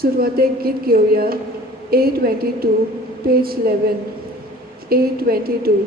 सुरवातेक गीत घेऊया A22 पेज 11 A22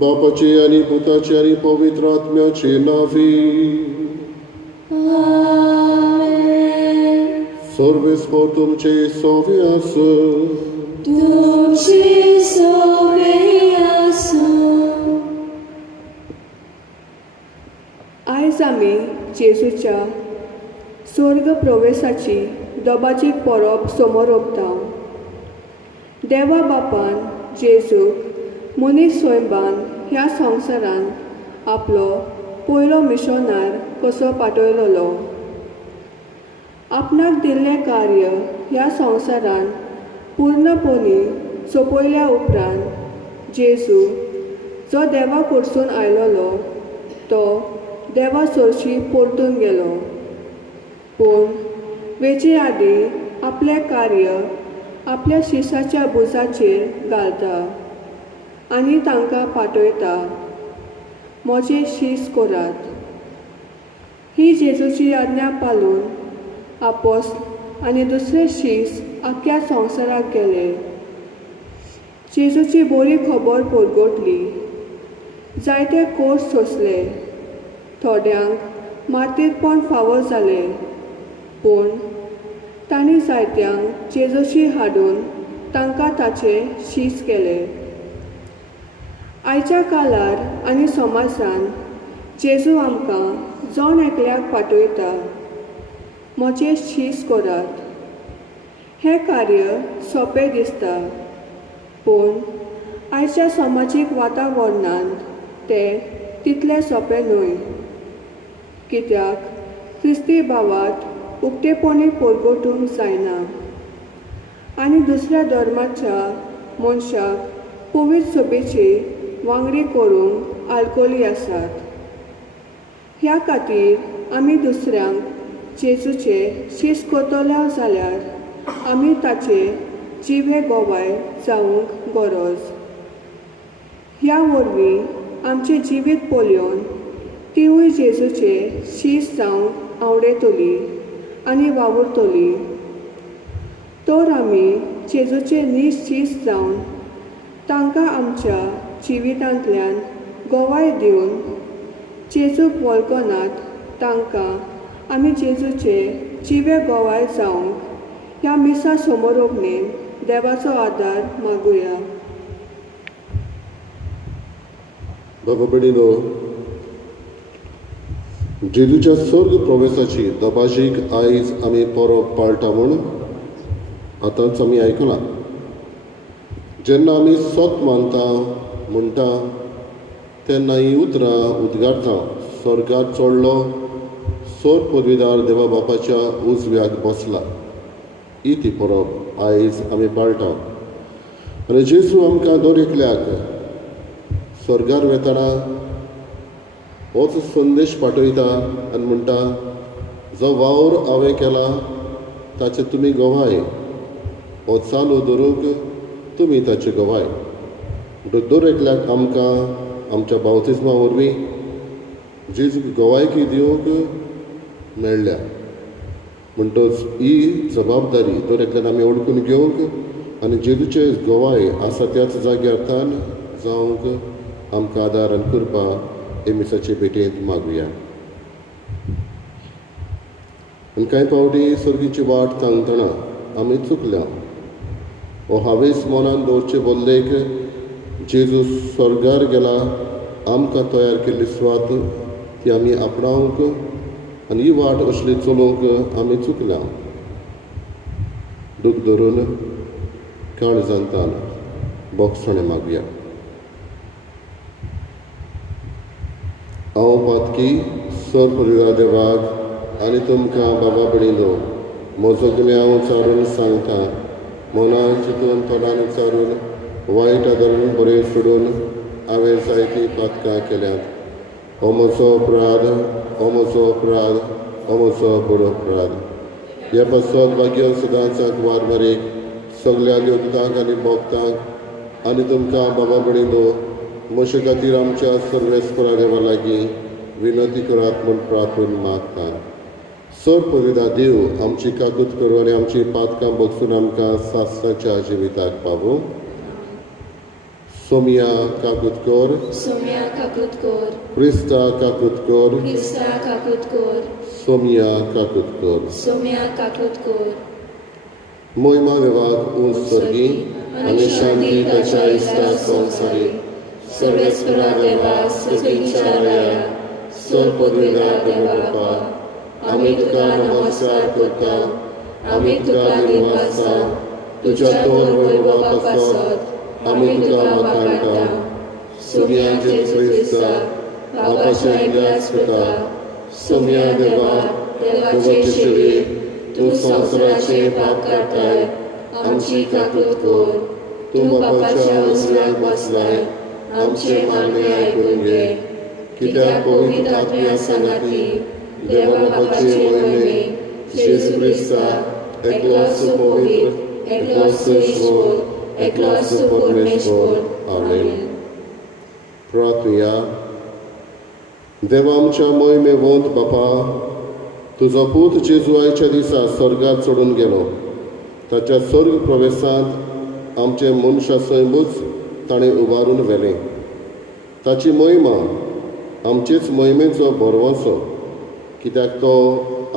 बापाचे आणि पुताचे आणि पवित्र आत्म्याचे नावी सर्वेस्पर तुमचे सोवे आसो. आयज आमी जेजूच्या स्वर्ग प्रवेशाची दोबाची परब समोर ओंपता. देवा बापान जेजूक मनीस स्वयंबान ह्या संवसारांत आपलो पयलो मिशनार कसो पाठयलोलो. आपणाक दिल्लें कार्य ह्या संवसारांत पूर्णपणी सोंपयल्या उपरांत जेजू जो देवा कडसून आयलोलो तो देवा सरशी परतून गेलो. पूण वेचे आदीं आपलें कार्य आपल्या शिश्याच्या बुजाचेर घालता आनी तांकां पाठयता, म्हजें शीस करात. ही जेजूची आज्ञा पाळून आपोस्तल आनी दुसरे शीस आख्ख्या संवसाराक गेले. जेजूची बरी खबर परगटली. जायते कोर्स सोंसले. थोड्यांक मार्तीरपण फावो जालें. पूण तांणी जायत्यांक जेजूशी हाडून तांकां ताचें शीस केलें. आयच्या काळार आनी समाजांत जेजू आमकां जण एकल्याक पाठयता, म्हजें शीस करात. हें कार्य सोंपें दिसता, पूण आयच्या समाजीक वातावरणांत तें तितलें सोंपें न्हय. कित्याक क्रिस्ती भावांत उक्तेपणी परगटूंक जायना आनी दुसऱ्या धर्माच्या मनशाक पवित्र सभेची वांगडी करूंक आडखळी आसात. ह्या खातीर आमी दुसऱ्यांक जेजूचे शीस करतलो जाल्यार आमी ताचे जिवे गोवाय जावंक गरज. ह्या वरवीं आमचें जिवीत पळोवन तिवूय जेजूचे शीस जावंक आवडटली आनी वावुरतली. तर आमी जेजूचे शीस जावन तांकां आमच्या जिवितांतल्यान गोवाय दिवन जेजूक वळखनात तांकां आमी जेजूचे जिवे गोवाय जावंक ह्या मिसा समोरोपणेन देवाचो आदार मागुया. बाबा भयणीनो, जेजूच्या स्वर्ग प्रवेशाची दोबाजीक आयज आमी परब पाळटा म्हूण आतांच आमी आयकलां. जेन्ना आमी सत मानता म्हणटा तेन्ना ही उतरां उद्गारता. स्वर्गात चडलो, सोर पदवीदार देवा बापाच्या उजव्याक बसला ही ती परब आयज आमी पाळटा आनी जेजू आमकां दर एकल्याक स्वर्गार वेताना होच संदेश पाठयता आनी म्हणटा जो वावर हांवें केला ताचे तुमी गवाय हो चालू दवरूंक तुमी ताचे गवाय दर एकल्याक आमकां आमच्या बावतिजमा वरवीं जेजूक गवायकी दिवंक मेळ्ळ्या म्हणटच ही जबाबदारी दर एकल्यान आमी ओळखून घेवंक आनी जेजूचे गवाय आसा त्याच जाग्यार्थान जावंक आमकां आदार आनी कृपा एमिसाचे भेटेंत मागुया. आनी कांय फावटी सर्गीची वाट सांगतना आमी चुकल्या हो हावेस मनान दवरचे बदलेक जेजू स्वर्गार गेला आमकां तयार केल्ली सुवात ती आमी आपणावंक आनी ही वाट असली चलोवंक आमी चुकल्या. दूख धरून काळजांतान बोगसणे मागुया. हांव पातकी सर पदवीदार देवाक आनी तुमकां बाबा भयणीनो म्हजो गुन्यांव चारून सांगता मनान चिंतून तोंडान विचारून वायट आदरून बरें सोडून हांवें जायतीं पातकां केल्यांत. हो म्हजो अपराध हो म्हजो अपराध हो म्हजो बरो अपराध. ह्या पासत भाग्य सदांच वार मारीक सगल्या देवतांक आनी भक्तांक आनी तुमकां बाबा भयणीनो म्हजे खातीर आमच्या सर्वेस्परा देवा लागीं विनंती करात म्हूण प्रार्थून मागता. सर पवित्र देव आमची काकूत करूं आनी आमची पातकां बगसून आमकां सासणाच्या जिविताक पावूं. सोमिया काकूत कर, सोम्या काकूत कर, क्रिस्ता काकूत कर, क्रिस्ता काकूत कर, सोमिया काकूत कर. सोम्या काकूत कर. मोहिमा देवाक उंच सर्गी आनी शांती ताच्या इश्टा संवसारी सर्वेस्परा देवा सगळींच्या लया सर पदवीदार देवा बापा आमी तुका नमस्कार करता. आमी तुका निर्वासा तुज्या दोन वैभवा पासत आमी तुका वखाणटा. सोम्याचे क्रिस्ता बापाच्या इलाज करता. सोम्या देवा देवाचे शिवी तूं संवसाराचे पाप काडटाय आमची काकूत कर. तूं बापाच्या उजव्याक बसलाय आमचे मागणे आयकून घे. कित्याक पवित्र आत्म्या सांगाती देवा बापाचे मोहिमे जेजू क्रिस्ता एकलोच पवित्र एकलोच ईश्वर एकलोच परमेश्वर. आमेन. प्रार्थया. देवा आमच्या मोहिमेवंत बापा तुजो पूत जेजू आयच्या दिसा स्वर्गात चडून गेलो. ताच्या स्वर्ग प्रवेशांत आमचे मनशा सैमूच ताणें उबारून व्हेलें. ताची मोहिमा आमचेच मोहिमेचो बरवंसो कित्याक तो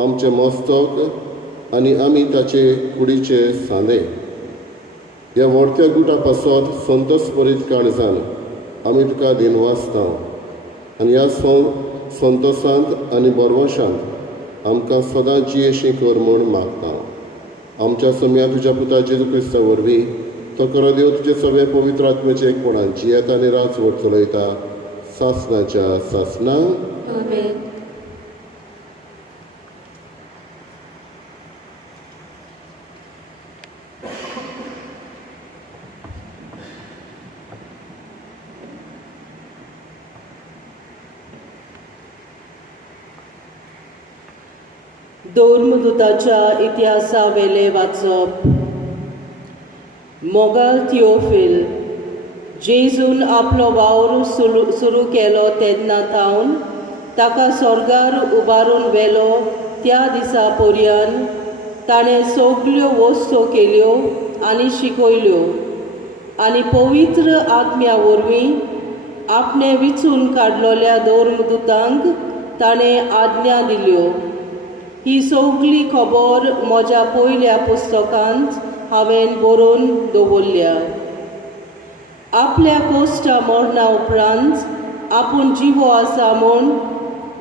आमचें मस्तक आनी आमी ताचे कुडीचे सांदे. ह्या व्हडत्या गुटा पासत संतोशभरीत काळजान आमी तुका दिनवासता आनी ह्या संतोशांत आनी बरवंशांत आमकां सदांच जियेशी कर म्हूण मागता. आमच्या सोम्या तुज्या पुता जेजू क्रिस्ता वरवीं तो करो देव तुजे सगळे पवित्र आत्म्याचे एकपणान जियेत आनी राजवट चलयता सासणाच्या सासणांक. आमेन. धर्मदूताच्या इतिहासा वेले वाचप. मोगाल थिओफील जेजून आपलो वावर सुरू केलो तेन्ना थावन ताका स्वर्गार उबारून व्हेलो त्या दिसा पर्यंत ताणें सगल्यो वस्तू केल्यो आनी शिकयल्यो आनी पवित्र आत्म्या वरवीं आपणे विचून काडलेल्या धर्मदूतांक ताणें आज्ञा दिल्यो. ही सगळी खबर म्हज्या पयल्या पुस्तकांत हांवें बरोवन दवरल्या. आपल्या कोश्टा मरणा उपरांत आपूण जिवो आसा म्हूण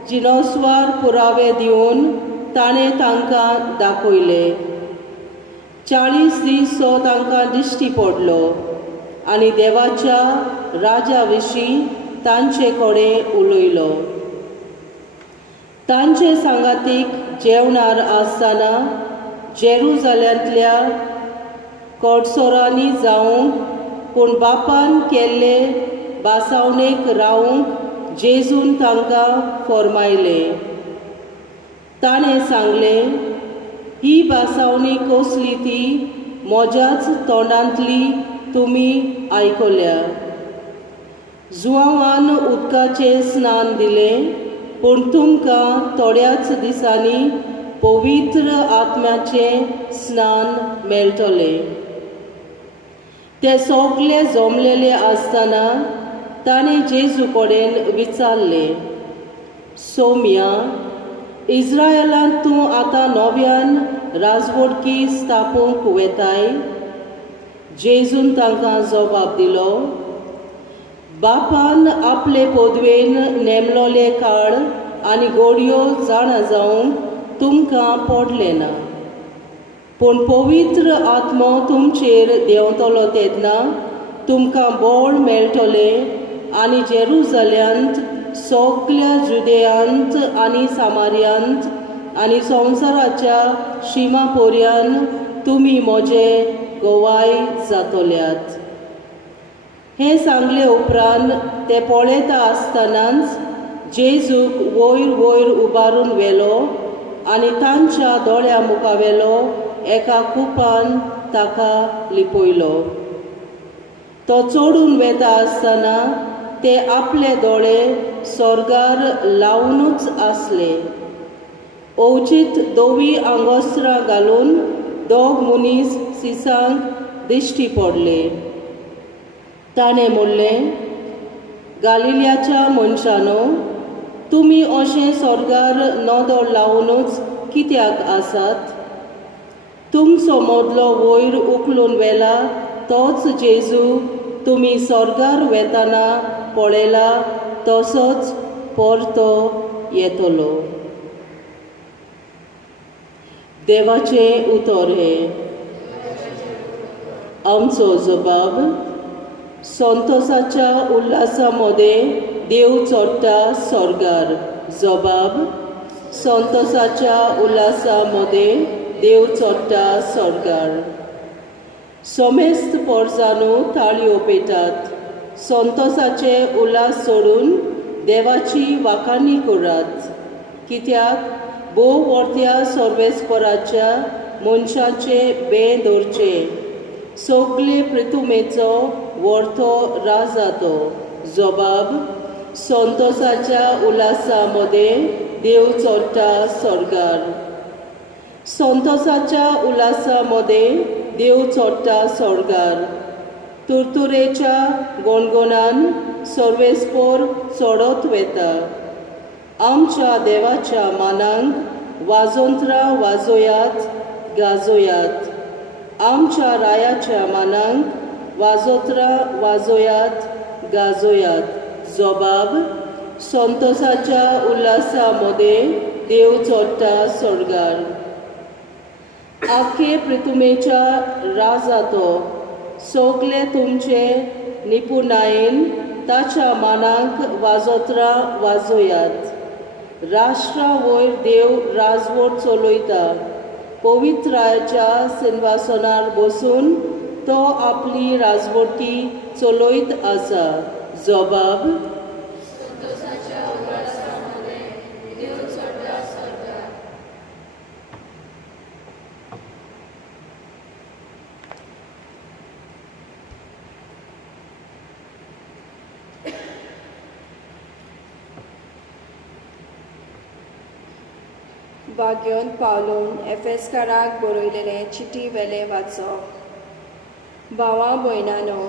जिनोस्वार पुरावे दिवन ताणें तांकां दाखयले. 40 दीस तो तांकां दिश्टी पडलो आनी देवाच्या राजा विशीं तांचे कडेन उलयलो. तांचे सांगातीक जेवणार आसतना जेरुजाल्यांतल्या कोडसोरांनी जावंक पूण बापान केल्ले बासावणेक रावंक जेजून तांकां फर्मायले. ताणें सांगलें, ही बासावणी कसली ती म्हज्याच तोंडांतली तुमी आयकल्या. जुआवान उदकाचें स्नान दिलें, पूण तुमकां थोड्याच दिसांनी पवित्र आत्म्याचें स्नान मेळटलें. ते सगळे जमलेले आसतना ताणें जेजू कडेन विचारलें, सौम्या, इस्रायेलांत तूं आतां नव्यान राजवटकी स्थापूंक वेताय? जेजून तांकां जबाब दिलो, बापान आपले पदवेन नेमलोले काळ आनी घडयो जाणा जावंक तुमकां पडलें ना. पूण पवित्र आत्मो तुमचेर देंवतलो तेन्ना तुमकां बळ मेळटलें आनी जेरुजाल्यांत, सगळ्या जुदेयांत आनी सामार्यांत आनी संवसाराच्या शिमा पर्यान तुमी म्हजे गवाय जातल्यात. हें सांगले उपरांत ते पळयता आसतनाच जेजूक वयर वयर उबारून व्हेलो आनी तांच्या दोळ्या मुखावेलो एका कुपान ताका लिपयलो. तो चडून वेता आसतना ते आपले दोळे स्वर्गार लावनूच आसले. ओवचीत दोवी आंगोस्त्रां घालून दोग मनीस सिसांक दिश्टी पडले. ताणें म्हणलें, गालिल्याच्या मनशांनो, तुमी अशें स्वर्गार नदो लावनूच कित्याक आसात? तुमचो मदलो वयर उखलून व्हेला तोच जेजू तुमी स्वर्गार वेतना पळयला तसोच परतो येतलो. देवाचें उतर हें. आमचो जबाब, संतोसाच्या उल्हासा मदें देव चडटा स्वर्गार. जबाब, संतोसाच्या उल्हासा मदें देव चडटा स्वर्गार. समेस्त परजानू ताळयो पेटात. संतोसाचे उल्हास सोडून देवाची वाखाणी करात. कित्याक भोव वर्त्या सर्वेस्पराच्या मनशाचे बें धरचे. सगळे पृथुमेचो व्हरतो राजा तो. जबाब, संतोसाच्या उल्हासा मदें देव चडटा स्वर्गार. संतोसाच्या उल्हासा मदें देव चडटा स्वर्गार. तुरतुरेच्या गोणगोणान सर्वेस्पर चडत वेता. आमच्या देवाच्या मानांक वाजोंत्रां वाजोयात, गाजोयात. आमच्या रायाच्या मानांक वाजोत्रां वाजोयात, गाजोयात. जबाब, संतोसाच्या उल्हासा मदें देव चडटा स्वर्गार. आखे पृथुमेच्या राजा तो. सगळे तुमचे निपुणायेन ताच्या मानांक वाजोत्रां वाजोयात. राष्ट्रां वयर देव राजवट चलयता. पवित्राच्या सिंहासनार बसून तो आपली राजवटी चलयत आसा. जबाब, वाग्योन पावलून एफेसकाराक बरयलेलें चिटी वेलें वाचप. भावां भयणांनो,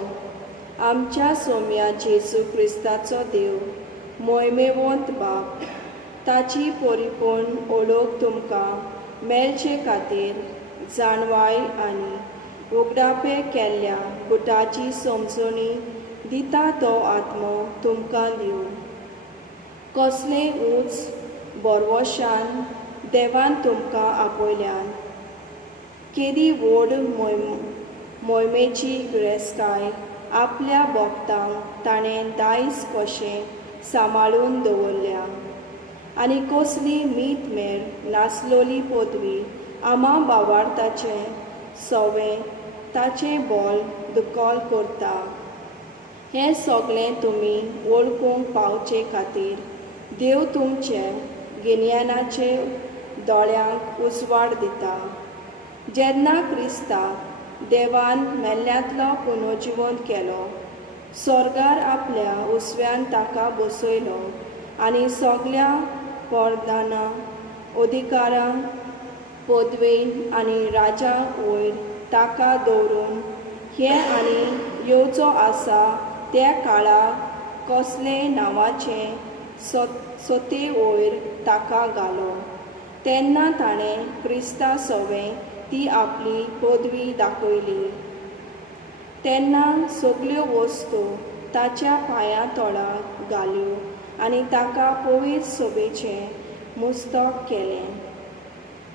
आमच्या सौम्या जेजू क्रिस्ताचो देव, मोयमेवंत बाप, ताची परिपूर्ण ओळख तुमकां मेळचे खातीर जाणवाय आनी उगडापे केल्ल्या गुटाची समजणी दिता तो आत्मो तुमकां दिवं. कसलें उंच बरवशान देवान तुमकां आपयल्यान. केदी व्हड मोयमेची गिरेस्तकाय आपल्या भोगतांक ताणें दायज कशें सांबाळून दवरल्या. आनी कसली मीठ मेर नासलोली पदवी आमा भावार्थाचें सवें ताचें बोल दुखोल करता. हें सगळें तुमी वळखूंक पावचे खातीर देव तुमचे गिन्यानाचे दोळ्यांक उजवाड दिता. जेन्ना क्रिस्ताक देवान मेल्ल्यांतलो पुनर्जीवन केलो, स्वर्गार आपल्या उजव्यान ताका बसयलो आनी सगळ्या परदाना अधिकारां पदवेन आनी राजा वयर ताका दवरून हे आनी येवचो आसा त्या काळाक कसलेय नांवाचें सते वयर ताका घालो. तेन्ना ताणें क्रिस्ता सवें ती आपली पदवी दाखयली. तेन्ना सगल्यो वस्तू ताच्या पांयां तळा घाल्यो आनी ताका पवित्र सभेचें मुस्तक केलें.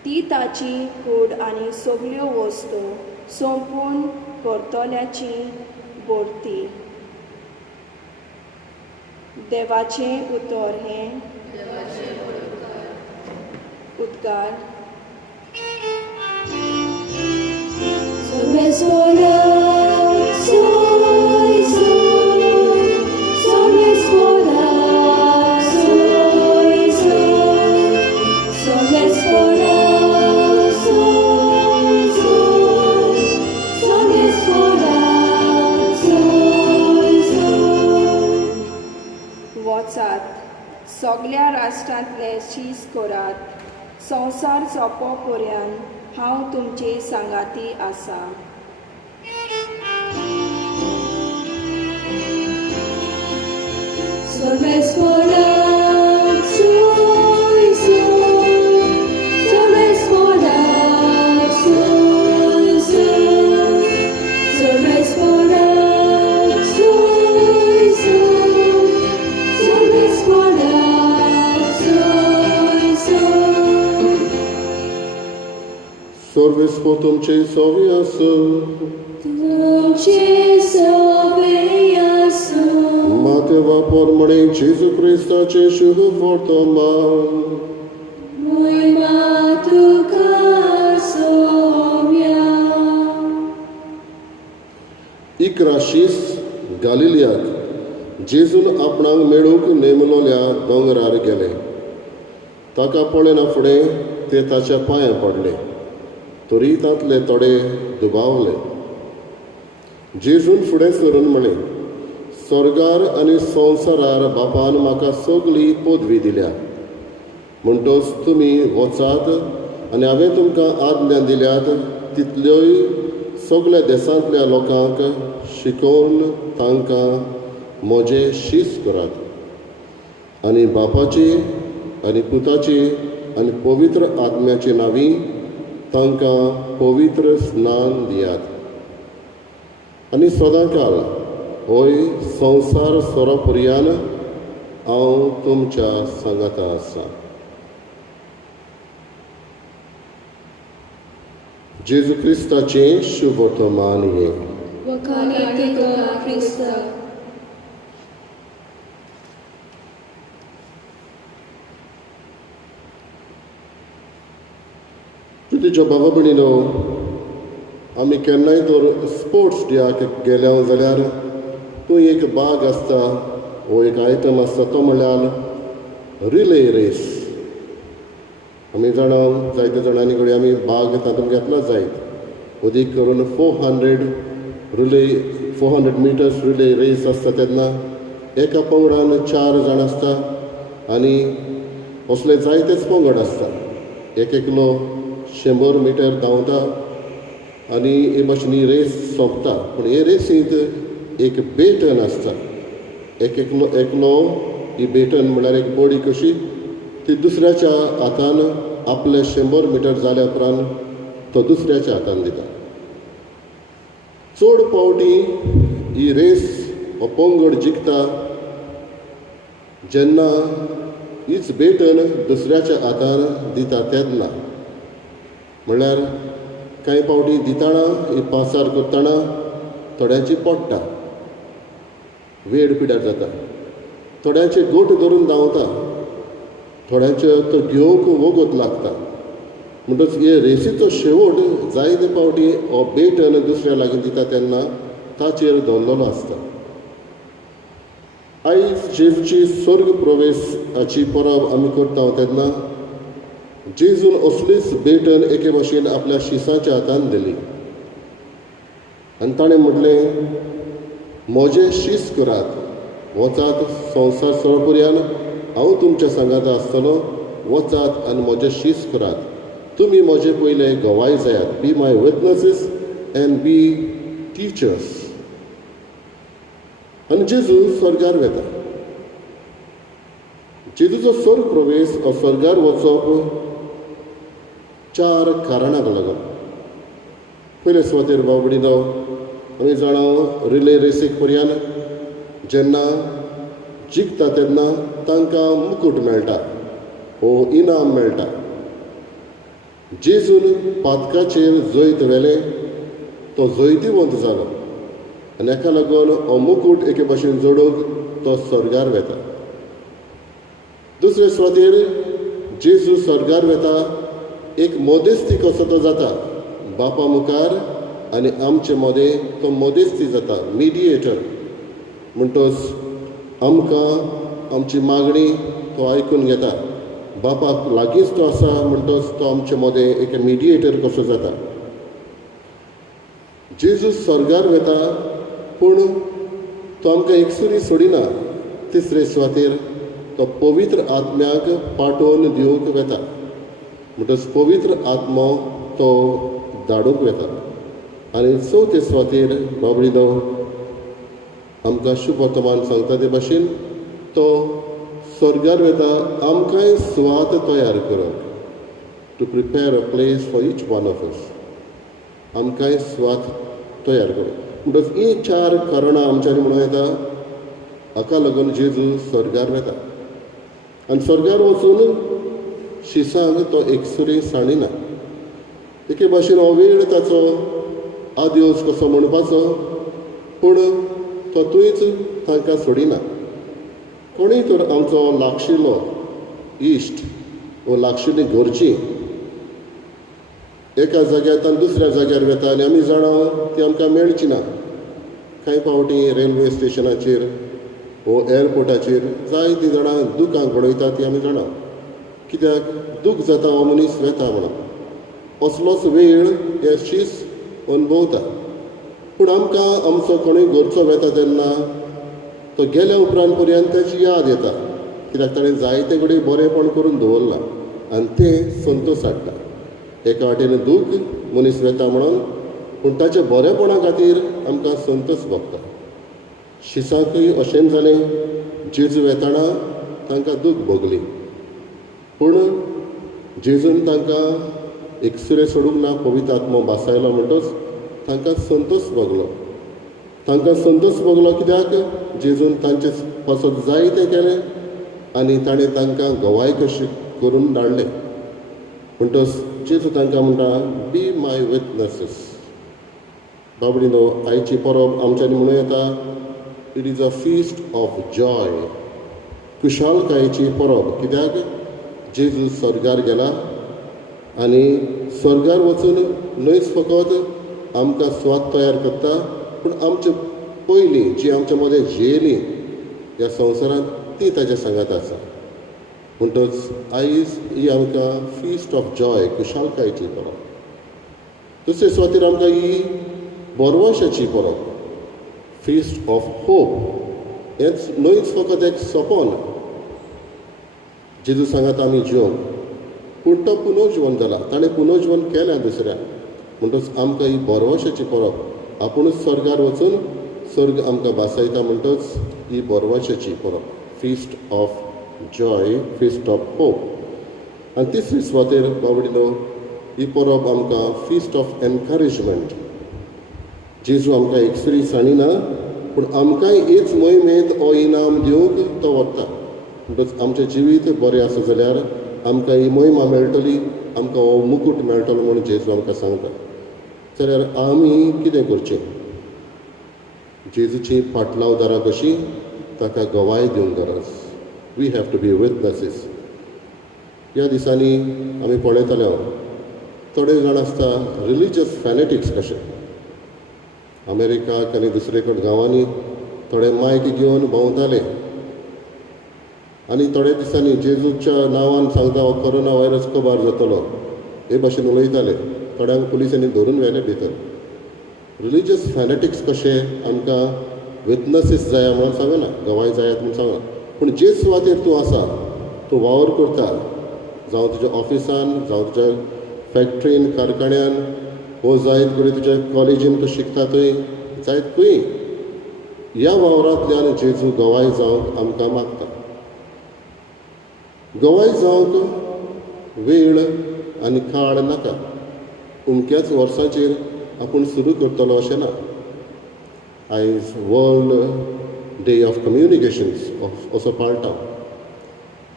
ती ताची कूड आनी सगल्यो वस्तू संपूर्ण करतल्याची बोरती. देवाचें उतर हें उद्गार. वचात, सगळ्या राष्ट्रांतले शीस करात. संवसार सोंपो पर्यंत हांव तुमचे सांगाती आसा. Sorvespo tuमचे सोवी आसूं. Matewa pormणे Jesu Christaचे शुभ वर्तमान. इकराशीस गालिलियाक जेजून आपणाक मेळूंक नेमलोल्या दोंगरार गेले. ताका पळयना फुडें ते ताच्या पांयां पडले. तरी तांतले थोडे दुबावले. जेजून फुडें सरून म्हळें, स्वर्गार आनी संवसारार बापान म्हाका सगळी पदवी दिल्या. म्हणटच तुमी वचात आनी हांवें तुमकां आज्ञा दिल्यात तितल्योय सगळ्या देशांतल्या लोकांक शिकोवन तांकां म्हजें शीस करात. आनी बापाची आनी पुताची आनी पवित्र आत्म्याची नांवीं तांकां पवित्र स्नान दियात. आनी सदांकाल होय संवसार सोरोपर्यंत हांव तुमच्या सांगाता आसा. जेजू क्रिस्ताचें शुभ वर्तमान हे. वखाणी तुका क्रिस्त. तुज्या बाबा भयणीनो, आमी केन्नाय तर स्पोर्ट्स डेयाक गेल्या जाल्यार थंय एक भाग आसता वो एक आयटम आसता तो म्हणल्यार रिले रेस. आमी जाणा जायत्या जाणांनी कडेन आमी भाग तातूंत घेतला जायत. अदीक करून 400 मिटर्स रिले रेस आसता तेन्ना एका पंगडान 4 जाण आसता आनी असले जायतेच पंगड आसता. एक एकलो 100 मिटर धांवता आनी हे भाशेन ही रेस सोंपता. पूण हे रेसींत एक बेटन आसता. एकलो ही बेटन म्हळ्यार एक बडी कशी ती दुसऱ्याच्या हातान आपले 100 मिटर जाल्या उपरांत तो दुसऱ्याच्या हातान दिता. चड पावटी ही रेस हो पंगड जिखता जेन्ना हीच बेटन दुसऱ्याच्या हातान दिता तेन्ना. म्हळ्यार कांय पावटी दिताना ही पासार करतना थोड्यांची पडटा, वेड पिड्यार जाता. थोड्यांचे गोट धरून धांवता थोड्यांचे तो घेवंक वगत लागता. म्हणटच हे रेसीचो शेवट जायते फावटी हो बेटन दुसऱ्या लागीं दिता तेन्ना ताचेर दवरलेलो आसता. आयज जेजूची स्वर्ग प्रवेशाची परब आमी करता तेन्ना जेजून असलीच बेटन एके भाशेन आपल्या शिसाच्या हातान दिली आनी ताणें म्हटलें, म्हजें शीस करात, वचात संवसार सोडपर्यंत हांव तुमच्या सांगात आसतलो. वचात आनी म्हजें शीस करात. तुमी म्हजे पयले गवाय जायात. Be my witnesses and be teachers. आनी जेजू स्वर्गार वेता. जेजूचो स्वर्ग प्रवेश हो स्वर्गार वचप 4 कारणांक लागून. पयले सुवातेर बाबडीनो आमी जाणा रिले रेसीक पर्यंत जेन्ना जिखता तेन्ना तांकां मुकूट मेळटा, हो इनाम मेळटा. जेजून पातकाचेर जैत व्हेलें, तो जैतिवंत जालो आनी हेका लागून हो मुकूट एके भाशेन जोडूंक तो स्वर्गार वेता. दुसरे सुवातेर जेजू स्वर्गार वेता एक मोदेस्ती कसो तो जाता बापा मुखार आनी आमचे मदें तो मोदेस्ती जाता, मिडिएटर. म्हणटच आमकां आमची मागणी तो आयकून घेता. बापाक लागींच तो आसा म्हणटच तो आमचे मदें एक मिडिएटर कसो जाता. जेजू स्वर्गार वेता पूण तो आमकां एकसुरी सोडिना. तिसरे सुवातेर तो पवित्र आत्म्याक पाठोवन दिवंक वेता. म्हणटच पवित्र आत्मो तो धाडूंक वेता. आनी चवथे सुवातेर बाबडीनो आमकां शुभ वर्तमान सांगता ते भाशेन तो स्वर्गार वेता आमकांय सुवात तयार करप. To prepare a place for each one of us. आमकांय सुवात तयार करप. म्हणटच ही 4 कारणां आमच्यांनी म्हणून येता. हाका लागून जेजू स्वर्गार वेता. आनी स्वर्गार वचून शिसांक तो एकसुरी साणिना. एके भाशेन हो वेळ ताचो आदिवस कसो म्हणपाचो, पूण तो थंयच तांकां सोडिना. कोणूय तर आमचो लागशिल्लो इश्ट वो लागशिल्ली घरची एका जाग्यार दुसऱ्या जाग्यार वेता आनी आमी जाणा ती आमकां मेळची ना. कांय फावटी रेल्वे स्टेशनाचेर वो एअरपोर्टाचेर जायतीं जाणां दुखांक पडयता ती आमी जाणा. कित्याक दूख जाता हो मनीस वेता म्हणून. असलोच वेळ हे शीस अनुभवता. पूण आमकां आमचो कोणूय घरचो वेता तेन्ना तो गेल्या उपरांत पर्यंत ताची याद येता. कित्याक ताणें जायते कडेन बरेंपण करून दवरलां आनी तें संतोश हाडटा. एका वाटेन दूख मनीस वेता म्हणून, पूण ताच्या बरेपणा खातीर आमकां संतोश भोगता. शिसांकय अशेंच जालें. जेजू वेताना तांकां दूख भोगली, पूण जेजून तांकां एकसुरे सोडूंक ना. पवित्र आत्मो बासायलो म्हणटच तांकां संतोश भोगलो. तांकां संतोश भोगलो कित्याक जेजून तांचे पासत जायतें केलें आनी ताणें तांकां गवाय कशी करून धाडलें. म्हणटच जेजू तांकां म्हणटा, बी माय विटनसीस. बाबडीनो आयची परब आमच्यांनी म्हणूं येता. It is a feast of joy. खुशालकायेची परब. कित्याक जेजू स्वर्गार गेला आनी स्वर्गार वचून न्हयच फकत आमकां स्वाद तयार करता, पूण आमचे पयलीं जी आमच्या मदें जियेलीं ह्या संवसारांत ती ताच्या सांगात आसा. म्हणटच आयज ही आमकां फीस्ट ऑफ जॉय, खुशालकायेची परब. दुसरे सुवातेर आमकां ही बोरवंशाची परब, फीस्ट ऑफ होप. हेंच न्हयच फकत एक सोंपन जेजू सांगात आमी जिवंक, पूण तो पुनर्जीवन जाला. ताणें पुनर्जीवन केलें दुसऱ्याक. म्हणटच आमकां ही बोरवंशाची परब. आपुणूच स्वर्गार वचून स्वर्ग आमकां बासायता म्हणटच ही बोरवंशाची परब, feast of joy, feast of hope. आनी तिसरी सुवातेर बाबडीनो ही परब आमकां फीस्ट ऑफ एनकरेजमेंट. जेजू आमकां एकसुरी साणिना, पूण आमकांय हेच मोहिमेंत हो इनाम दिवंक तो वता. म्हणटच आमचें जिवीत बरें आसा जाल्यार आमकां ही मोहिमा मेळटली, आमकां हो मुकूट मेळटलो म्हणून जेजू आमकां सांगता. जाल्यार आमी कितें करचें? जेजूची फाटलावदारां कशी ताका गवाय दिवंक गरज. We have to be विटनसीस. ह्या दिसांनी आमी पळयताले हांव थोडे जाण आसता रिलिजियस फॅनेटिक्स कशे अमेरिकाक आनी दुसरे कडेन गांवांनी थोडे मायक घेवन भोंवताले आनी थोड्या दिसांनी जेजूच्या नांवान सांगता हो कोरोना व्हायरस काबार जातलो हे भाशेन उलयताले थोड्यांक पुलिसांनी धरून व्हेले भितर रिलिजियस फॅनेटिक्स कशे आमकां विटनसीस जाय म्हणून सांगना गवाय जायात म्हणून सांगना पूण जे सुवातेर तूं आसा तूं वावर करता जावं तुज्या ऑफिसान जावं तुज्या फॅक्ट्रीन कारखान्यान वो जायत करून तुज्या कॉलेजीन तूं शिकता थंय जायत खंय ह्या वावरांतल्यान जेजू गवाय जावंक आमकां मागता गवाय जावंक वेळ आनी काळ नाका अमक्याच वर्साचेर आपूण सुरू करतलो अशें ना आयज वर्ल्ड डे ऑफ कम्युनिकेशन्स असो पाळटा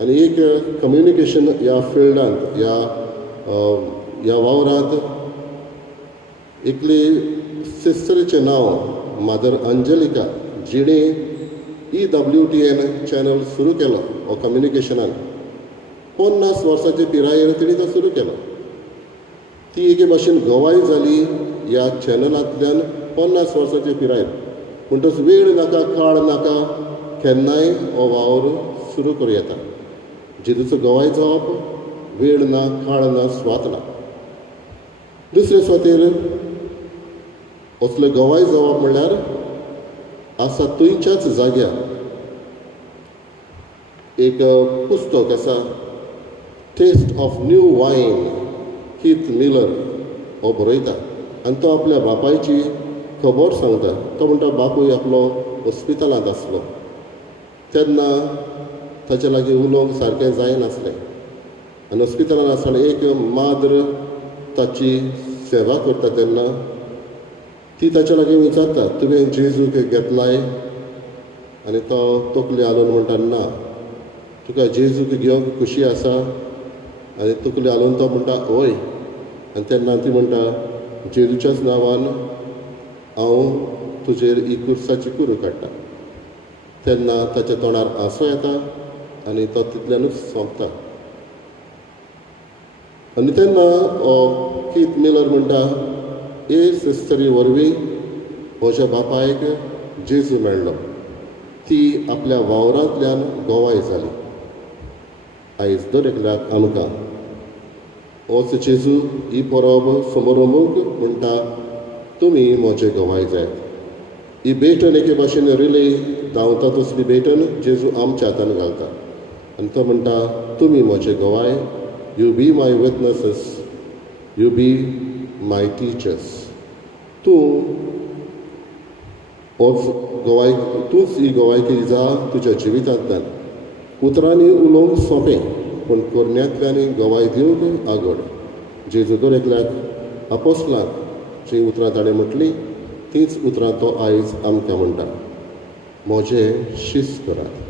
आनी एक कम्युनिकेशन ह्या फिल्डांत ह्या वावरांत एकली सिस्टरीचें नांव मादर अंजलिका जिणें EWTN चॅनल सुरू केलो हो कम्युनिकेशनान 50 वर्सांचे पिरायेर तिणी तो सुरू केलो ती एके भाशेन गवाय जाली ह्या चॅनलांतल्यान 50 वर्सांचे पिरायेर म्हणटच वेळ नाका काळ नाका केन्नाय हो वावर सुरू करूं येता जेजूचो गवाय जावप वेळ ना काळ ना स्वात ना दुसरे सुवातेर असले गवाय जावप म्हणल्यार आसा थंयच्याच जाग्यार एक पुस्तक आसा taste of new wine Keith Miller हो बरयता आनी तो आपल्या बापायची खबर सांगता तो म्हणटा बापूय आपलो हॉस्पिटलांत आसलो तेन्ना ताचे लागीं उलोवंक सारकें जायनासलें आनी हॉस्पिटलांत आसतना एक माद्र ताची सेवा करता तेन्ना ती ताच्या लागीं विचारता तुवें जेजूक घेतलाय आनी तो तकली हालोवन म्हणटा ना तुका जेजूक घेवंक खुशी आसा आनी तकली हालोवन तो म्हणटा हय आनी तेन्ना ती म्हणटा जेजूच्याच नांवान हांव तुजेर ही कुर्साची कूर काडटा तेन्ना ताच्या तोंडार हांसो येता आनी तो तितल्यानूच सोंपता आनी तेन्ना कीथ मिलर म्हणटा हे सिस्टरी वरवीं म्हज्या बापायक जेजू मेळ्ळो ती आपल्या वावरांतल्यान गोवाय जाली आयज दर एकल्याक आमकां होच जेजू ही परब समारंभूक म्हणटा तुमी म्हजे गवाय जायत ही भेटण एके भाशेन रिले धांवता तसली भेटण जेजू आमच्या हातान घालता आनी तो म्हणटा तुमी म्हजे गवाय you be my witnesses you be my teachers तूं होच गवाय तूंच ही गवायकी जा तुज्या जिवितांतल्यान उतरांनी उलोवंक सोंपें पूण करण्यांतल्यानी गवाय दिवंक आगोड जेजू दर एकल्याक आपोस्लांक जी उतरां ताणें म्हटलीं तींच उतरां तो आयज आमकां म्हणटा म्हजें शिस करात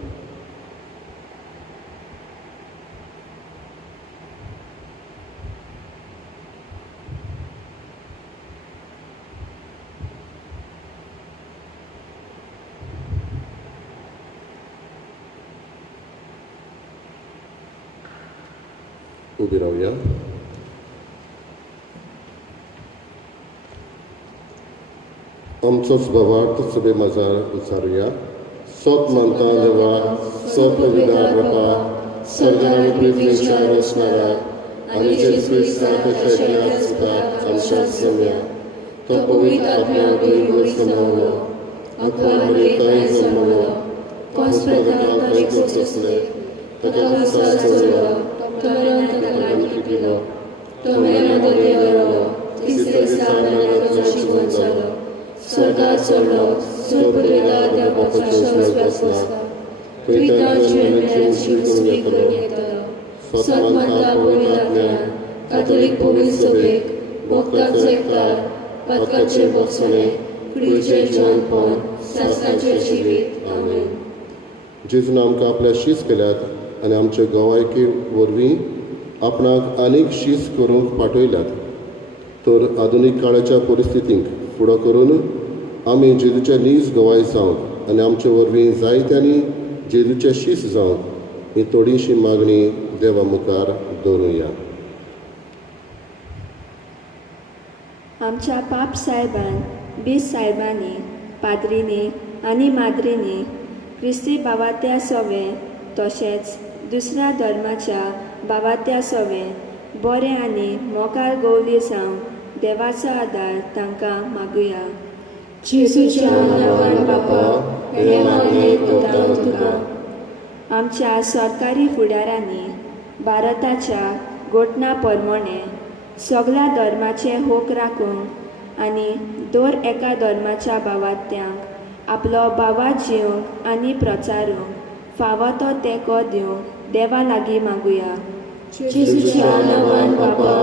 उबी रावया आमचोच भवार्थ सुबे मजार उचारुया सोप मानता देवा सोप विदार बापा सर्गरामी पृथ्वीच्या रचणारा आनी जेजू क्रिस्तांच्या शरिरात सुद्धा आमच्या जमया तो पवित्र आत्म्या वरवीं जन्मलो अकरा मरेताय जन्मलो पांच प्रकार ताणे कोचसले ताका कुसार चोरलो तो मरण ताका पिलो तो मेल्यानंतर देवालो तिसरे दिसा नरकाच्या जीवन जालो स्वर्गात चडलो सुरपदेदार त्या बापाच्या शस्त्रात बसला पिताचे मेल्याची उचली करून येतलो सत्मानता पवित्र आत्म्यान कातोलीक पवित्र सभेक भक्तांक जगतात पदकाचे बोगसणे कुडीचे जेवणपण सासणाचे जिवीत आमेन जेजून आमकां आपल्या शीस केल्यात आनी आमचे गवायके वरवीं आपणाक आनीक शीस करूंक पाठयल्यात तर आधुनीक काळाच्या परिस्थितींक फुडो करून आमी जेजूच्या नीज गवाय जावंक आनी आमचे वरवीं जायत्यांनी जेजूचे शीस जावंक ही थोडीशी मागणी देवा मुखार दवरुया. आमच्या पाप साहेबान बीस साहेबांनी पाद्रींनी आनी माद्रींनी क्रिस्ती बावात्या सोवे तशेंच दुसऱ्या धर्माच्या बावात्या सोवे बरें आनी मोगाळ गवली जावन देवाचो आदार तांकां मागुया. जेजूच्या नांवान बापा हे मागणे कोता तुका. आमच्या सरकारी फुडाऱ्यांनी भारताच्या घोटणा प्रमाणे सगळ्या धर्माचे होक राखूंक आनी दर एका धर्माच्या बावात्यांक आपलो बाबा जिवंक आनी प्रचारूंक फावो तो तेंको दिवंक देवा लागीं मागुया. जेजूच्या नांवान बापा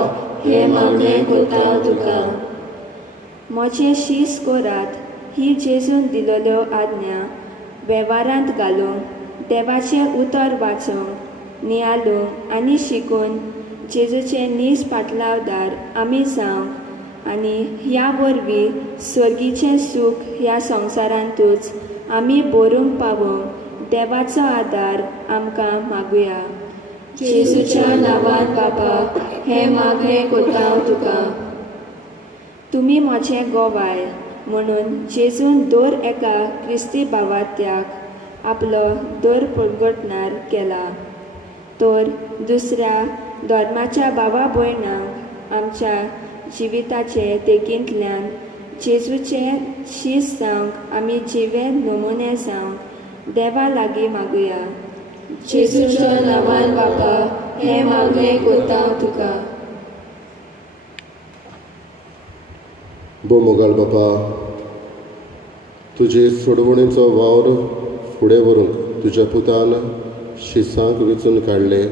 हे मागणे कोता तुका. म्हजें शीस कोरात ही जेजून दिलेल्यो आज्ञा वेव्हारांत घालूंक देवाचें उतर वाचूंक नियाळूंक आनी शिकून जेजूचे नीज पाटलावदार आमी जावंक आनी ह्या वरवीं सर्गीचें सूख ह्या संवसारांतूच आमी भरूंक पावोंक देवाचो आदार आमकां मागुया. जेजूच्या नांवान बापा हे मागणे कोता तुका. तुमी म्हजें गोवाय म्हणून जेजून दर एका क्रिस्ती बावात्याक आपलो दर परगटणार केला, तर दुसऱ्या धर्माच्या बाबा भयणांक आमच्या जिविताचे तेकींतल्यान जेजूचें शीस जावंक आमी जिवे नमुने जावंक देवा लागीं मागुया. जेजूच्या नांवान बापा हे मागणे कोता तुका. मोगाळ बापा, तुजे सोडवणीचो वावर फुडें व्हरूंक तुज्या पुतान शिसांक वेचून काडले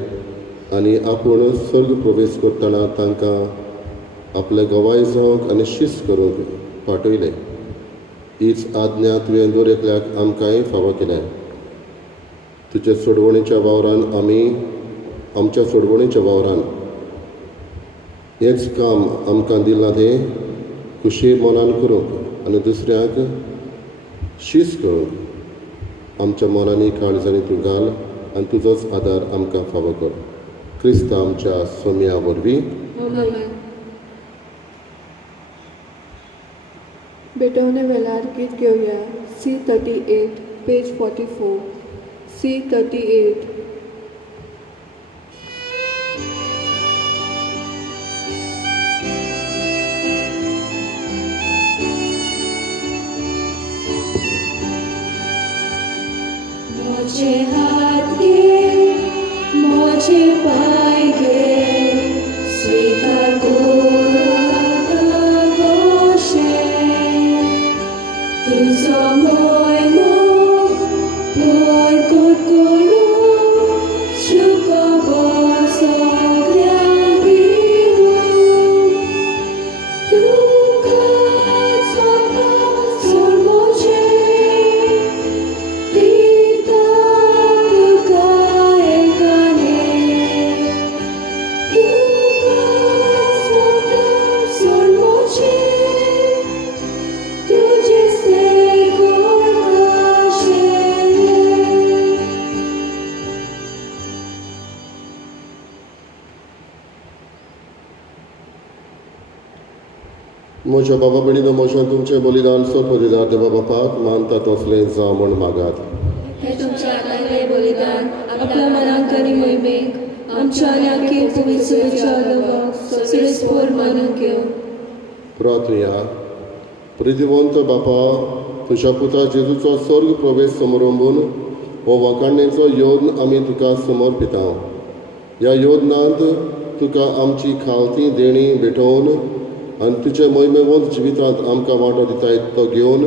आनी आपूण सर्ग प्रवेश करतना तांकां आपले गवाय जावंक आनी शीस करूंक पाठयले. हीच आज्ञा तुवें दर एकल्याक आमकांय फावो केल्या. तुज्या सोडवणीच्या वावरान आमी आमच्या सोडवणीच्या वावरान हेंच काम आमकां दिलां तें खुशी मनान करूंक आनी दुसऱ्याक शीस करूंक आमच्या मनांनी काळजांनी तूं घाल आनी तुजोच आदार आमकां फावो कर. क्रिस्त आमच्या सोम्या वरवीं. बेटवणे वेळार गीत घेवया. C38 page 44. C38. मोजे हात घे, मोजे पाय घे, स्वीकार कोराता गोशे. तुजो मोय मोग परगट करूं, शुकोबो सगळ्यांक दिवूं. तुकाच बापा सोड मोजे, म्हज्या बाबा भयणीनो, म्हज्यान तुमचें बलिदान सोपदिदार देवा बापाक मानता तसलें जावं म्हण मागात. हे तुमचे आतांले बलिदान आपल्या मनाक आनी मोहिमेक आमच्या आनी आख्खे पवित्र सगळे स्पोर मानून घेव. प्रार्थया. प्रिदिवंत बापा, तुज्या पुता जेजूचो स्वर्ग प्रवेश समारंभून हो वखाणणेचो योद्न आमी तुका समर्पिता. ह्या योजनांत तुका आमची खालती देणी भेटोवन आनी तुजे मोहिमेवंत जिवितांत आमकां वांटो दिताय तो घेवन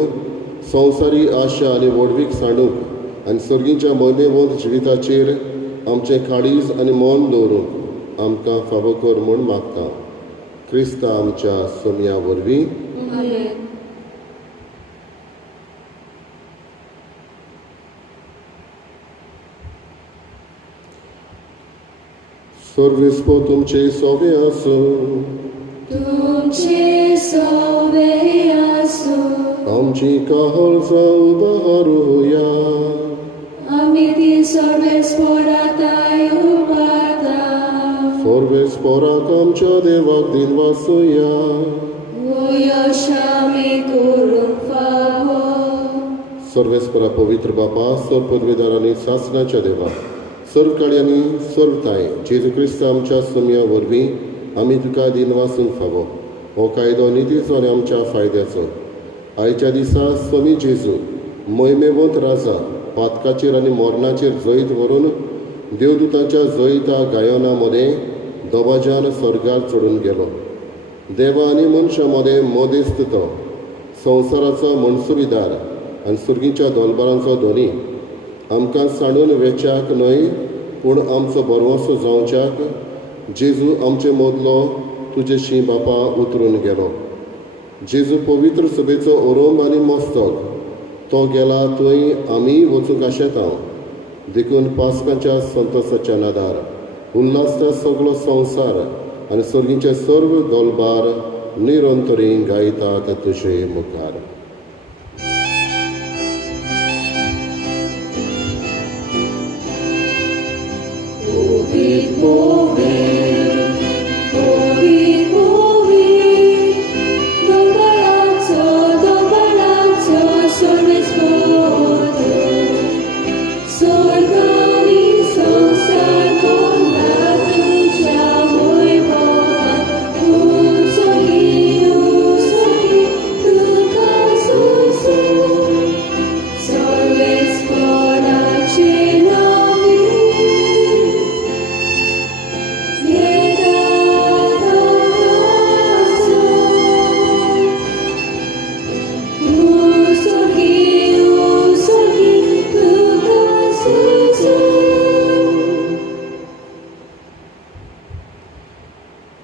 संवसारी आशा आनी वडवीक सांडूंक आनी सर्गीच्या मोहिमेवंत जिविताचेर आमचें काळीज आनी मोन दवरूंक आमकां फावो कर म्हूण मागता. क्रिस्त आमच्या सोम्या वरवीं. सर्वेस्पो तुमचे सोवे आसूं. तुमचे सोवे आसूं. आमची काळजां उबारूया. आमी ती सर्वेस्पोराताय उबारता. सर्वेस्पराक आमच्या देवाक दिन वासुया. O यशामी करून फावो सर्वेस्परा पवित्र बापा सर्व पदवीदार आनी शासनाच्या देवा सर्व काळयांनी सर्वताय जेजू क्रिस्त आमच्या सुमया वरवीं आमी तुका दिन वासूंक फावो. हो कायदो नितीचो आनी आमच्या फायद्याचो. आयच्या दिसा स्वामी जेजू मोहिमेवंत राजा पातकाचेर आनी मोरणाचेर जैत व्हरून देवदूतांच्या जैता गायना मदें दबाज्यान स्वर्गार चडून गेलो. देवा आनी मनशा मदें मोदेस्त तो संवसाराचो मनसुबीदार आनी सुर्गीच्या दोनबारांचो धोनी आमकां सांडून वेचाक न्हय पूण आमचो बरवंसो जावच्याक जेजू आमचे मोदलो तुजे शी बापा उतरून गेलो. जेजू पवित्र सभेचो ओरोंब आनी मस्तक तो गेला थंय आमी वचूंक आशेता. देखून पास्काच्या संतोसाच्या नादार उल्हासता सगळो संवसार आनी सर्गीचे सर्व दोलबार निरंतरी गायतात तुजे मुखार.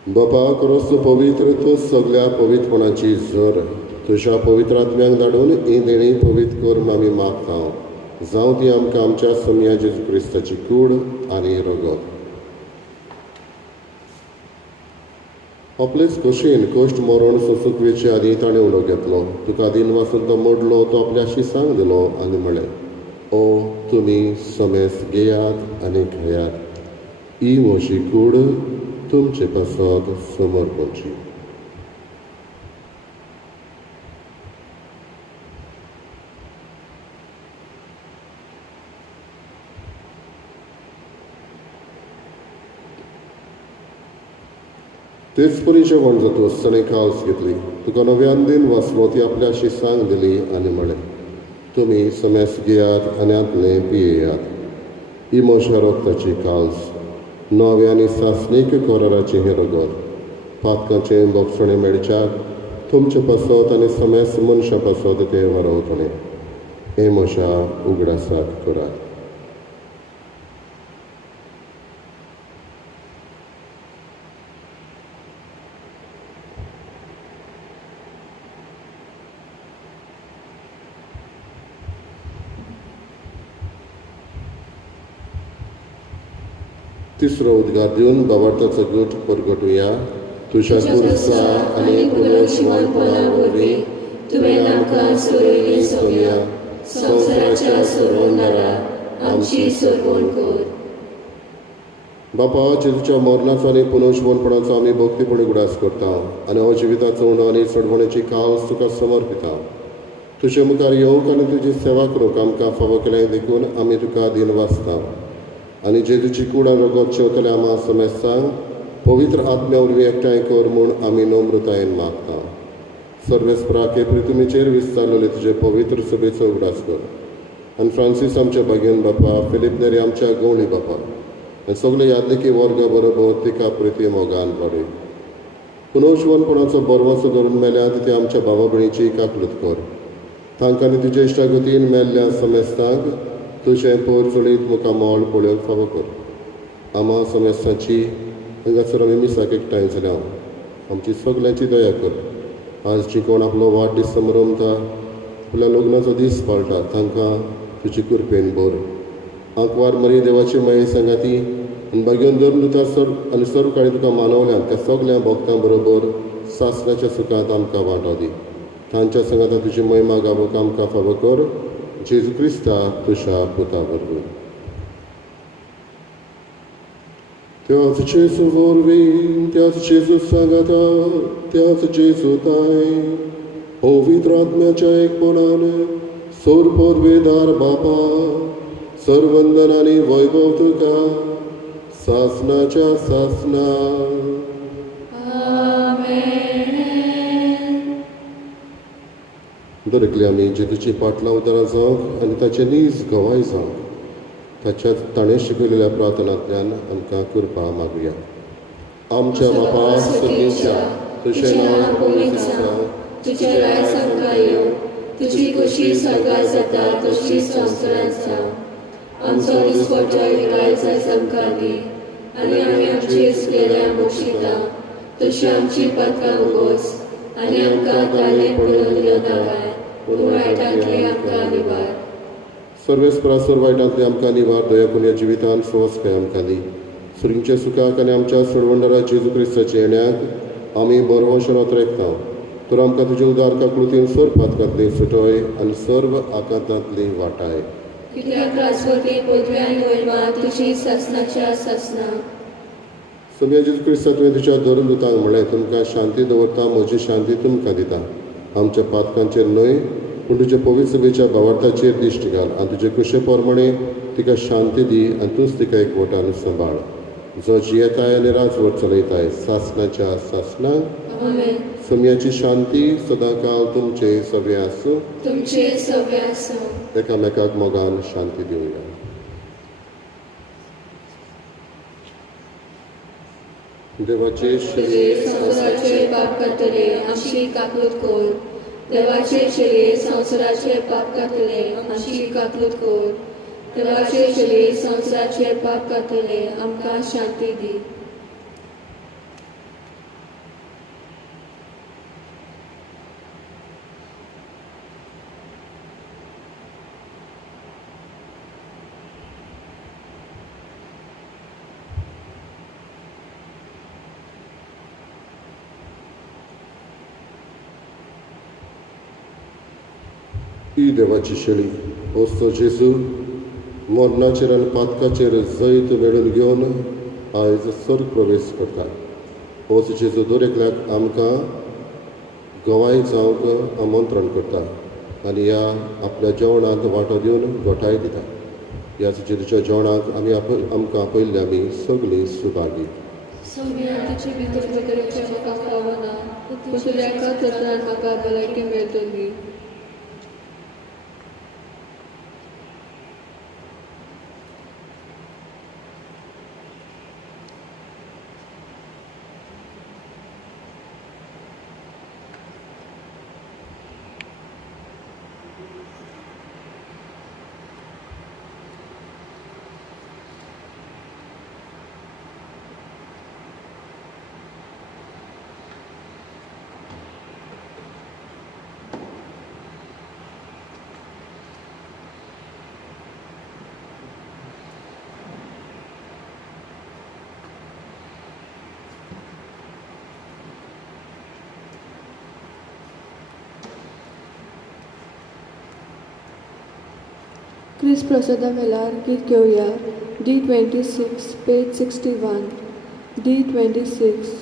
बापा खरोच तूं पवित्र तूं सगळ्या पवित्रपणाची झर तुज्या पवित्र आत्म्याक धाडून ही देणी पवित्र करून आमी मागता. जावं ती आमकां आमच्या सुमया जेजू क्रिस्ताची कूड आनी रगत. आपलेच खोशेन कोश्ट मरण सोंसुकवेचे आदी ताणें उलो घेतलो. तुका दिन वासून तो मोडलो तो आपल्या शिसांक दिलो आनी म्हळें, ओ तुमी समेस घेयात आनी घेयात. ही म्हजी कूड तुमचे पासत समर्पणची. तेच परी जेवण जातूस ताणें काल्स घेतली. तुका नव्यान दिन वाचलो ती आपल्या शिसांक दिली आनी म्हळें, तुमी समेस घेयात आनी आतले पियेयात. ही म्हज्या रोगताची काल्स नवे आनी सासणीक कराराचें हें रगत. पातकाचें बोगसणें मेळच्याक तुमचे पासत आनी समेस मनशा पासत तें वारवतलें. हें म्हज्या उगडासाक करात. तिसरो उद्गार दिवन बाबार्थाचो गूट परगटुया. तुज्या कुर्सा आनी पुनर्जीवनपणा वरवीं तुवें आमकां सोडयली सोम्या संवसाराच्या सोडवणारा आमची सोडवण कर. बापा जेजूच्या मरणाचो आनी पुनर्जीवनपणाचो आमी भक्तीपणी उगडास करता आनी हो जिविताचो उणो आनी सोडवणेची काल्स तुका समर्पिता. तुजे मुखार येवंक आनी तुजी सेवा करूंक आमकां फावो केलें देखून आमी तुका दिन वाचता. आनी जेजूची कूड आनी रगत शेवतले आम्हा समेस्तांक पवित्र आत्म्या वरवीं एकठांय कर म्हूण आमी नम्रतायेन मागता. सर्वेस्पराके पृथ्वीचेर विस्तारलेले तुजे पवित्र सभेचो उगडास कर. आनी फ्रांसीस आमच्या भगिनी बापा, फिलीप नेरी आमच्या गवळी बापा आनी सगळे यादकी वर्गा बरोबर तिका प्रिती मोगान पडय. पुनर्जीवनपणाचो बरवंसो धरून मेल्यात ते आमच्या भावा भयणीची काकलूत कर. तांकां आनी तुजे इश्टागतीन मेल्ल्या समेस्तांक तुजें पोरचुळीत मुखार मोल पळोवंक फावो कर. आम्हा समेस्तांची हांगासर आमी मिसाक एकठांय जाल्या आमची सगल्यांची दया कर. आज जी कोण आपलो वाडदीस समारंभता आपल्या लग्नाचो दीस पाळटा तांकां तुजी कृपेन भर. आंकवार मरी देवाची माये सांगाती आनी भाग्योन धरून दिता आनी सर्व काळी तुका मानवल्यान त्या सगळ्या भक्तां बरोबर सासणाच्या सुखांत आमकां वांटो दी. तांच्या संगाता तुजी महिमा गावूंक आमकां फावो कर. जेजू क्रिस्ता तुज्या पुता वरवीं. त्याच जेजू वरवीं, त्याच जेजू सांगाता, त्याच जेजू ताय पवित्र आत्म्याच्या एकपणान सोर पदवेदार बापा सर्वंदन आनी वैभव तुका सासनाच्या सासना. दरेकले आमी जेजूची पाटलां उदारां जावंक आनी ताचे नीज गवाय जावंक ताच्या ताणें शिकयलेल्या प्रार्थनांतल्यान आमकां कृपा मागुया. आमच्या बापा सगळींच्या तुजें नांव पवित्र जावं, तुजें राज आमकां येवं, तुजी कशी स्वर्गांत जाता तशी संवसारांत जावं. आमचो दिसपट्टो विकायच आयज आमकां दी आनी आमी आमची चुकलेल्या मोक्षिता तशी आमची पातकां उगोस आनी आमकां काळें पडून येताय पूण वायटांतले आमकां निवार. सर्वेस्परासोर वायटांतले आमकां निवार दया करून ह्या जिवितांत स्वस्काय आमकां दी. सुरींच्या सुखाक आनी आमच्या सोडवणाऱ्या जेजू क्रिस्ताच्या येण्याक आमी बरोवशें रेखता. तर आमकां तुज्या उदार काकुळतीन सर पातकांतली सुटोय आनी सर्व आकांतांतली वाटाय. कित्याक राजवटी पृथ्वी आनी वैभव तुजी सासनाच्या सासना. सगळ्या जेजू क्रिस्ता तुवें तुज्या धर्मदुतांक म्हणलें तुमकां शांती दवरता, म्हजी शांती तुमकां दिता. आमच्या पातकांचेर न्हय पूण तुज्या पवित्र सभेच्या भावार्थाचेर दिश्टी घाल आनी तुजे कुशे प्रमाणे तिका शांती दी आनी तूंच तिका एकवटान सांबाळ. जो जियेताय आनी राजवट चलयताय सासनाच्या सासनाक. आमेन. सगळ्याची शांती सदांकाळ तुमचे सगळे आसूं. तुमचे सगळे आसूं. एकामेकाक मोगान शांती दिवया. देवाचे संवसाराचे पाप कातले आमची काकूत कोर. देवाचे शरीर संवसाराचे पाप कातले आमची काकूत कोर. देवाचे शरीर संवसाराचे पाप कातले आमकां शांती दी. ही देवाची शेळी असतो जेजू मरणाचेर आनी पातकाचेर जैत मेळून घेवन आयज स्वर्ग प्रवेश करता. होच जेजू दर एकल्याक आमकां गवाय जावंक आमंत्रण करता आनी ह्या आपल्या जेवणांत वांटो दिवन घोटाय दिता. ह्याच जेजूच्या जेवणाक आमकां आपयल्ले आमी सगळीं सुभागी. तुजी भितर भितरचे म्हाका पावना पूण तुज्या एका तत्वान म्हाका भलायकी मेळटली. क्रिस प्रसादा वेलार गीत घेवया. D26 page 61. D26.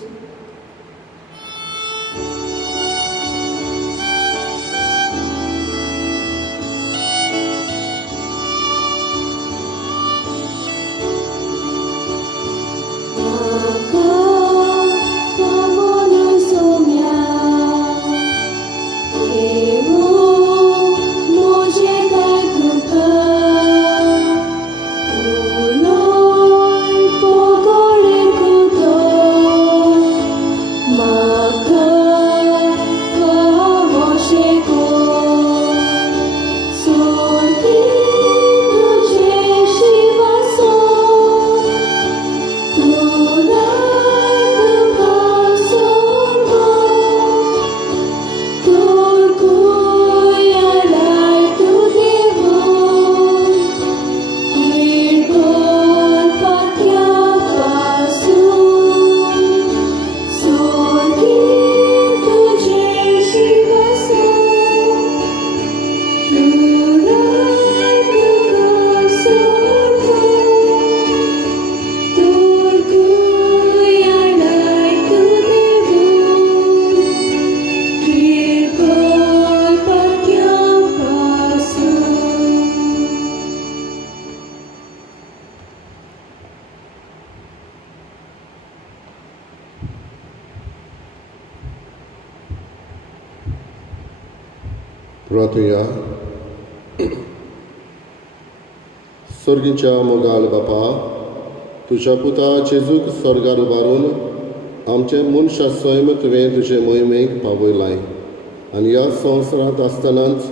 Oh प्रार्थया. स्वर्गीच्या मोगाल बापा, तुझ्या पुता जेजूक स्वर्गार उबारून आमचें मनशा स्वयं तुवें तुजे मोहिमेक पावयलाय आनी ह्या संवसारांत आसतनाच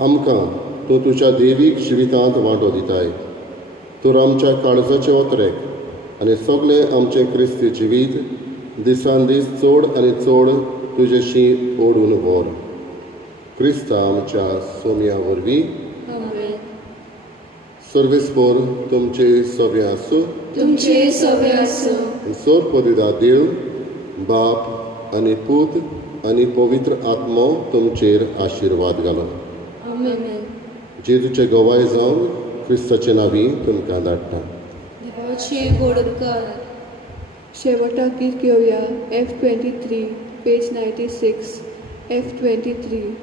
आमकां तूं तुज्या देवीक जिवितांत वांटो दिताय. तर आमच्या काळजाचे ओतरेक आनी सगळें आमचें क्रिस्ती जिवीत दिसान दीस चड आनी चड तुजेशी ओडून व्हर. क्रिस्ता आमच्या सोम्या वरवीं. सर्वेस्पोर तुमचे सवे आसूं. तुमचे सवे आसूं. सोर पदिदा देव बाप आनी पूत आनी पवित्र आत्मो तुमचेर आशिर्वाद घालो. आमेन. जेजूचे गवाय जावन क्रिस्ताचे नांवी तुमकां धाडटा. देवाचे गोडकार. शेवटा गीत घेवया F23 पेज 96 F23